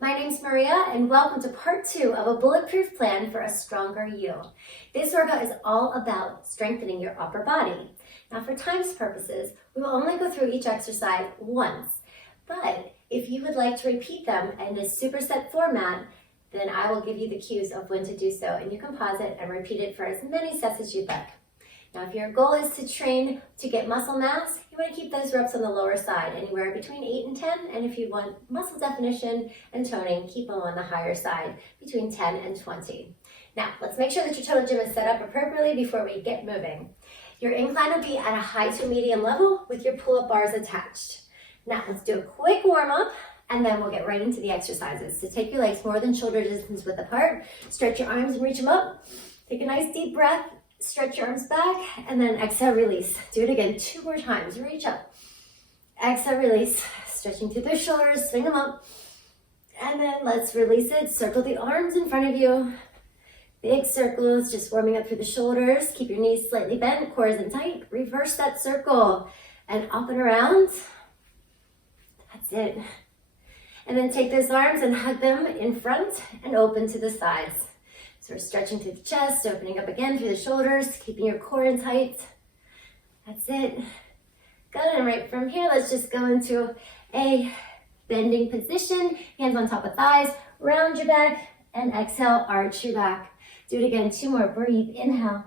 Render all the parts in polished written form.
My name's Maria, and welcome to part 2 of a bulletproof plan for a stronger you. This workout is all about strengthening your upper body. Now, for time's purposes, we will only go through each exercise once, but if you would like to repeat them in this superset format, then I will give you the cues of when to do so, and you can pause it and repeat it for as many sets as you'd like. Now, if your goal is to train to get muscle mass, you want to keep those reps on the lower side, anywhere between 8 and 10. And if you want muscle definition and toning, keep them on the higher side, between 10 and 20. Now, let's make sure that your total gym is set up appropriately before we get moving. Your incline will be at a high to medium level with your pull-up bars attached. Now, let's do a quick warm-up, and then we'll get right into the exercises. So take your legs more than shoulder distance width apart, stretch your arms and reach them up. Take a nice deep breath. Stretch your arms back, and then exhale, release. Do it again 2 more times. Reach up. Exhale, release. Stretching through the shoulders, swing them up. And then let's release it. Circle the arms in front of you. Big circles, just warming up through the shoulders. Keep your knees slightly bent, core isn't tight. Reverse that circle and up and around. That's it. And then take those arms and hug them in front and open to the sides. So we're stretching through the chest, opening up again through the shoulders, keeping your core in tight. That's it. Good, and right from here, let's just go into a bending position. Hands on top of thighs, round your back, and exhale, arch your back. Do it again, 2 more. Breathe, inhale,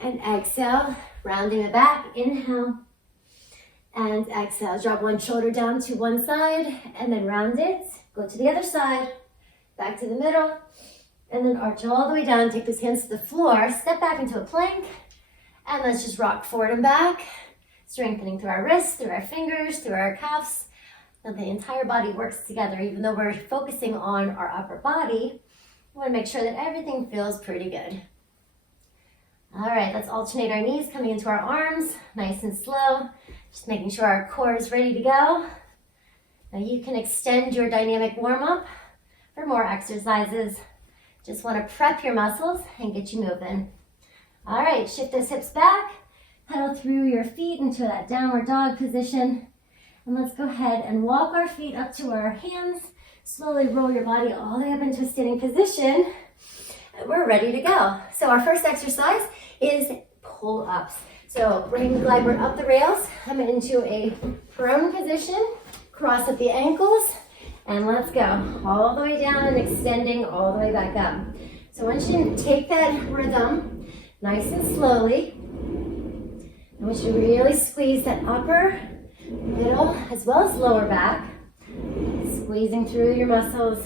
and exhale, rounding the back, inhale, and exhale. Drop one shoulder down to one side, and then round it. Go to the other side, back to the middle, and then arch all the way down. Take those hands to the floor. Step back into a plank. And let's just rock forward and back. Strengthening through our wrists, through our fingers, through our calves. Now the entire body works together. Even though we're focusing on our upper body, we want to make sure that everything feels pretty good. All right, let's alternate our knees coming into our arms. Nice and slow. Just making sure our core is ready to go. Now you can extend your dynamic warm-up for more exercises. Just want to prep your muscles and get you moving. All right, shift those hips back, pedal through your feet into that downward dog position. And let's go ahead and walk our feet up to our hands. Slowly roll your body all the way up into a standing position. And we're ready to go. So our first exercise is pull-ups. So bring the glide board up the rails, come into a prone position, cross at the ankles, and let's go all the way down and extending all the way back up. So I want you to take that rhythm nice and slowly. I want you to really squeeze that upper, middle, as well as lower back. Squeezing through your muscles.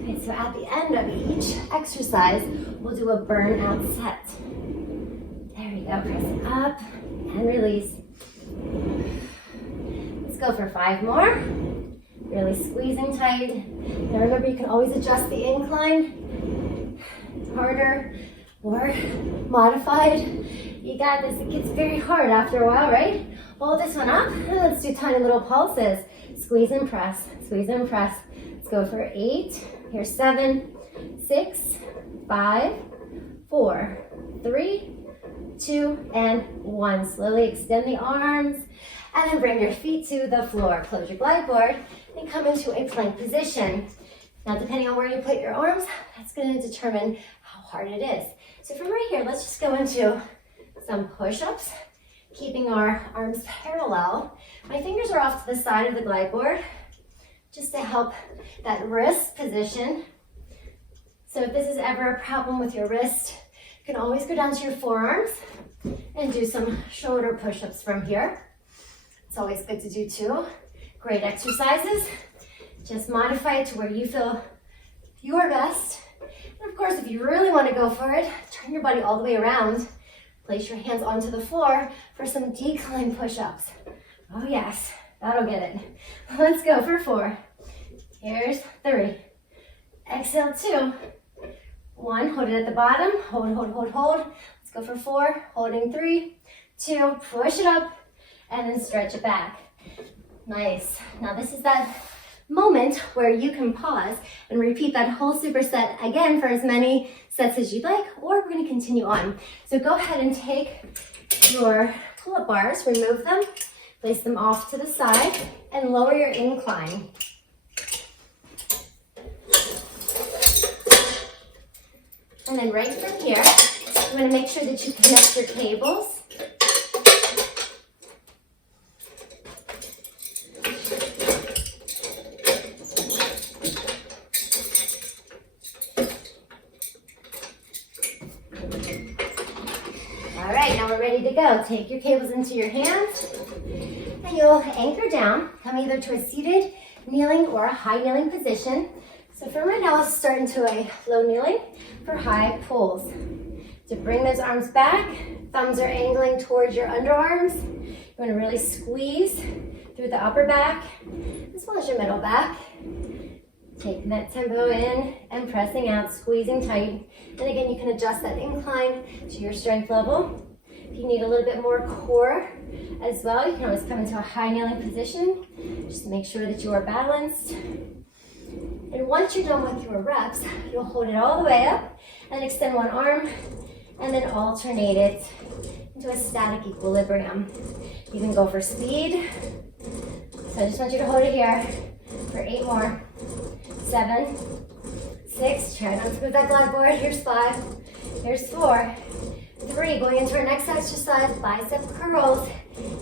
Okay, so at the end of each exercise, we'll do a burnout set. There we go, press it up and release. Let's go for 5 more. Really squeezing tight. Now remember, you can always adjust the incline. Harder or modified. You got this. It gets very hard after a while, right? Hold this one up and let's do tiny little pulses. Squeeze and press, squeeze and press. Let's go for 8. Here's 7, 6, 5, 4, 3, 2, and 1. Slowly extend the arms and then bring your feet to the floor. Close your glide board and come into a plank position. Now, depending on where you put your arms, that's going to determine how hard it is. So from right here, let's just go into some push-ups, keeping our arms parallel. My fingers are off to the side of the glide board just to help that wrist position. So if this is ever a problem with your wrist, you can always go down to your forearms and do some shoulder push-ups from here. It's always good to do too. Great exercises. Just modify it to where you feel your best. And of course, if you really want to go for it, turn your body all the way around. Place your hands onto the floor for some decline push-ups. Oh yes, that'll get it. Let's go for 4. Here's 3. Exhale, 2. 1, hold it at the bottom. Hold, hold, hold, hold. Let's go for 4, holding 3, 2, push it up, and then stretch it back. Nice. Now this is that moment where you can pause and repeat that whole superset again for as many sets as you'd like, or we're going to continue on. So go ahead and take your pull-up bars, remove them, place them off to the side, and lower your incline. And then right from here, you want to make sure that you connect your cables. All right, now we're ready to go. Take your cables into your hands, and you'll anchor down. Come either to a seated, kneeling, or a high kneeling position. So for right now, let's start into a low kneeling for high pulls. To bring those arms back, thumbs are angling towards your underarms. You want to really squeeze through the upper back, as well as your middle back. Taking that tempo in and pressing out, squeezing tight. And again, you can adjust that incline to your strength level. If you need a little bit more core as well, you can always come into a high kneeling position. Just make sure that you are balanced. And once you're done with your reps, you'll hold it all the way up and extend one arm and then alternate it into a static equilibrium. You can go for speed. So I just want you to hold it here for 8 more. 7, 6, try not to move that glide board. Here's 5, here's 4, 3, going into our next exercise, bicep curls.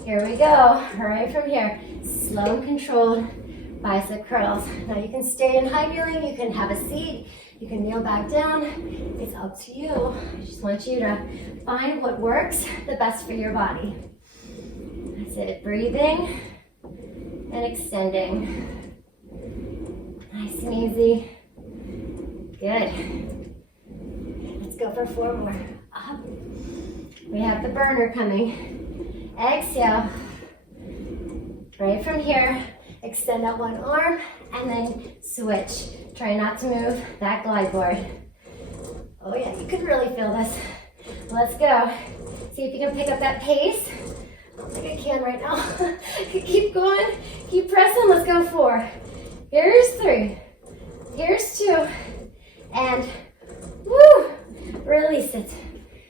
Here we go, right from here. Slow and controlled bicep curls. Now you can stay in high kneeling, you can have a seat, you can kneel back down. It's up to you. I just want you to find what works the best for your body. That's it, breathing and extending. Nice and easy. Good. Let's go for 4 more. Up. We have the burner coming. Exhale. Right from here, extend out one arm and then switch. Try not to move that glide board. Oh yeah, you can really feel this. Let's go. See if you can pick up that pace. I don't think I can right now. Keep going, keep pressing. Let's go 4. Here's 3, here's 2, and woo, release it.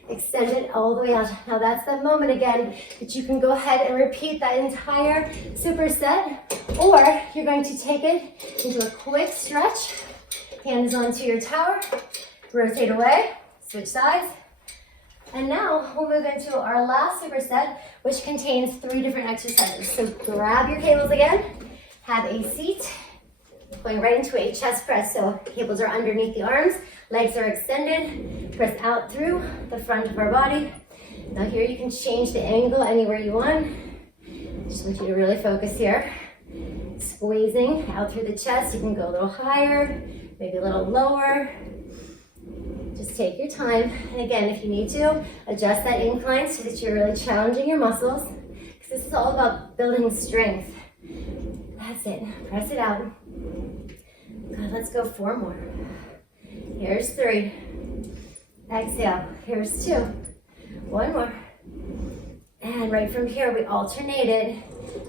Extend it all the way out. Now that's that moment again that you can go ahead and repeat that entire superset, or you're going to take it into a quick stretch. Hands onto your tower, rotate away, switch sides. And now we'll move into our last superset, which contains 3 different exercises. So grab your cables again, have a seat, going right into a chest press. So cables are underneath the arms, legs are extended, press out through the front of our body. Now here you can change the angle anywhere you want. Just want you to really focus here. Squeezing out through the chest. You can go a little higher, maybe a little lower. Just take your time. And again, if you need to, adjust that incline so that you're really challenging your muscles, because this is all about building strength. That's it. Press it out. Good, let's go 4 more. Here's 3. Exhale. Here's 2. 1 more. And right from here, we alternate it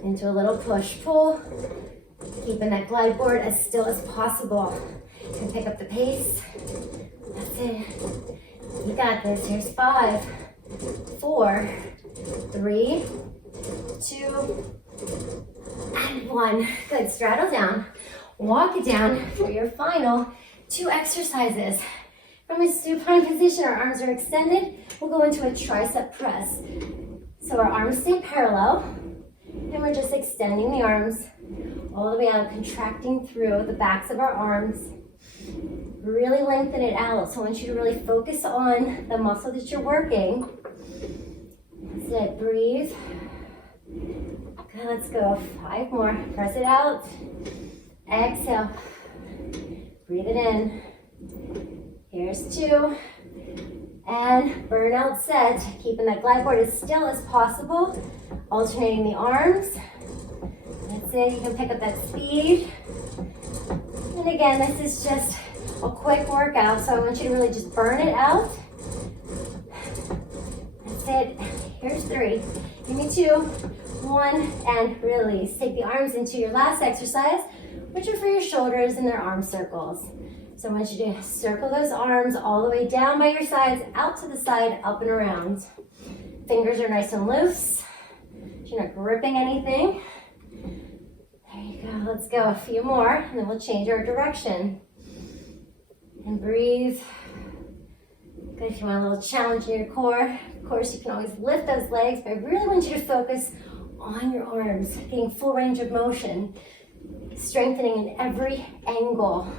into a little push-pull, keeping that glide board as still as possible. You can pick up the pace. That's it. You got this. Here's 5, 4, 3, 2, and 1. Good. Straddle down. Walk it down for your final 2 exercises. From a supine position, our arms are extended. We'll go into a tricep press. So our arms stay parallel, and we're just extending the arms all the way out, contracting through the backs of our arms. Really lengthen it out. So I want you to really focus on the muscle that you're working. That's it. Breathe. Good, let's go. 5 more. Press it out. Exhale. Breathe it in. Here's 2. And burnout set. Keeping that glide board as still as possible. Alternating the arms. That's it. You can pick up that speed. And again, this is just a quick workout, so I want you to really just burn it out. That's it. Here's 3. Give me 2, 1, and release. Take the arms into your last exercise, which are for your shoulders and their arm circles. So I want you to circle those arms all the way down by your sides, out to the side, up and around. Fingers are nice and loose. You're not gripping anything. There you go. Let's go a few more, and then we'll change our direction. And breathe. Good, if you want a little challenge in your core, of course you can always lift those legs, but I really want you to focus on your arms, getting full range of motion, strengthening in every angle.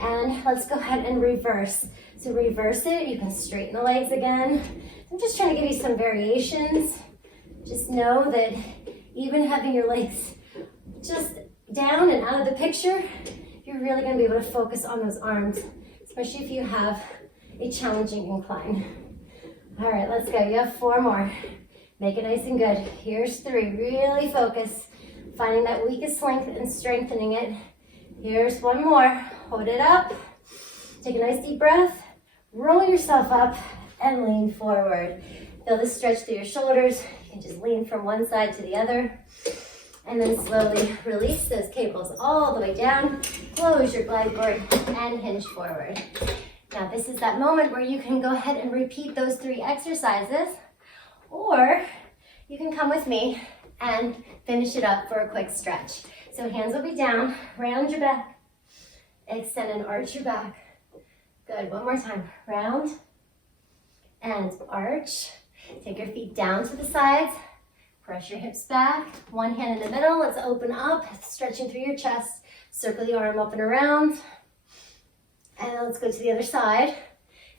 And let's go ahead and reverse. So reverse it, you can straighten the legs again. I'm just trying to give you some variations. Just know that even having your legs just down and out of the picture, you're really going to be able to focus on those arms, especially if you have a challenging incline. All right, let's go. You have 4 more. Make it nice and good. Here's 3. Really focus, finding that weakest length and strengthening it. Here's 1 more. Hold it up. Take a nice deep breath. Roll yourself up and lean forward. Feel the stretch through your shoulders. You can just lean from one side to the other. And then slowly release those cables all the way down. Close your glide board and hinge forward. Now this is that moment where you can go ahead and repeat those 3 exercises, or you can come with me and finish it up for a quick stretch. So hands will be down, round your back, extend and arch your back. Good, one more time. Round and arch. Take your feet down to the sides, press your hips back, one hand in the middle. Let's open up, stretching through your chest. Circle the arm up and around. And let's go to the other side.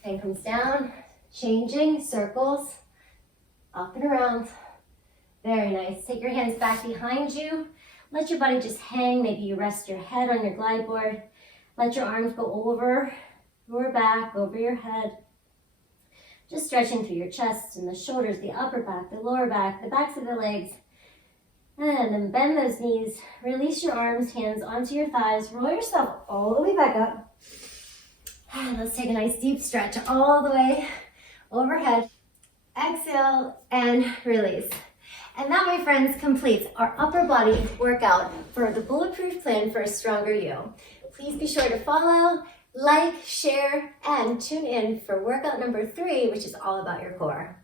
Hand comes down, changing, circles, up and around. Very nice. Take your hands back behind you. Let your body just hang. Maybe you rest your head on your glide board. Let your arms go over your back, over your head. Just stretching through your chest and the shoulders, the upper back, the lower back, the backs of the legs. And then bend those knees. Release your arms, hands onto your thighs. Roll yourself all the way back up. And let's take a nice deep stretch all the way overhead. Exhale and release. And that, my friends, completes our upper body workout for the Bulletproof Plan for a Stronger You. Please be sure to follow, like, share, and tune in for workout number 3, which is all about your core.